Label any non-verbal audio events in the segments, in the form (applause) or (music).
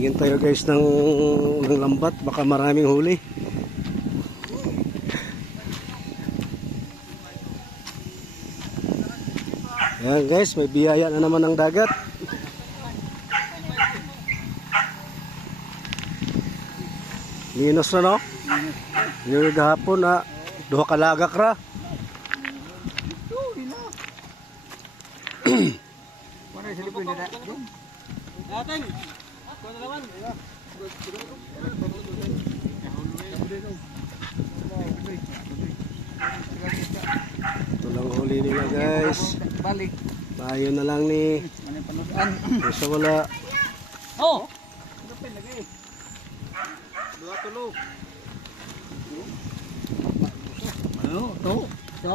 Tingin tayo guys ng, ng lambat, baka maraming huli. Yan guys, may biyaya na naman ng dagat. Linos na no? Yung gahapon na duha ka lagak ra. Ito lang huli nila guys. Balik. Tayo na lang ni Ano? Basta wala. Oh! Ano pa lagay? Dua tulo. Ano? To? To?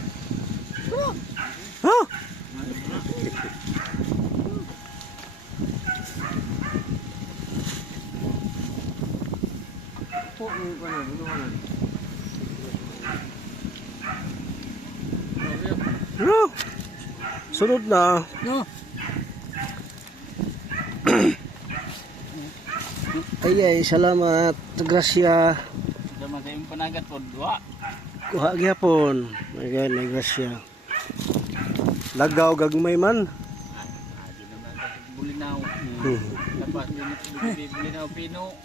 Ano? Sunod na. No. (coughs) Ay ay, salamat. Gracia. Dama sa yung panagat po, dua. Kuha gyapon. Ay ay, gracia. Lagaw gagmay man. Ah, bulinaw. Hmm. Din bulinaw pino.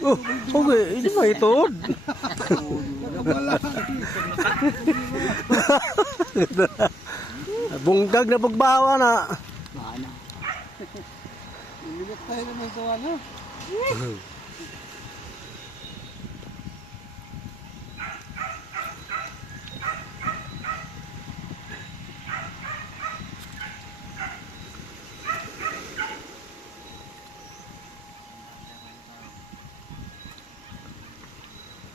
Oh, okay, hindi ba ito? (laughs) Bungdag na pagbawa na. Mana. Iligat tayo naman sa wala. Loud (laughs)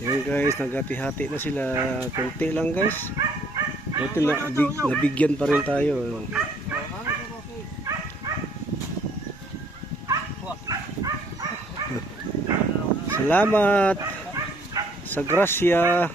Yan guys, naghati-hati na sila. Kunti lang guys. Buti na, nabig, nabigyan pa rin tayo. Salamat sa Gracia.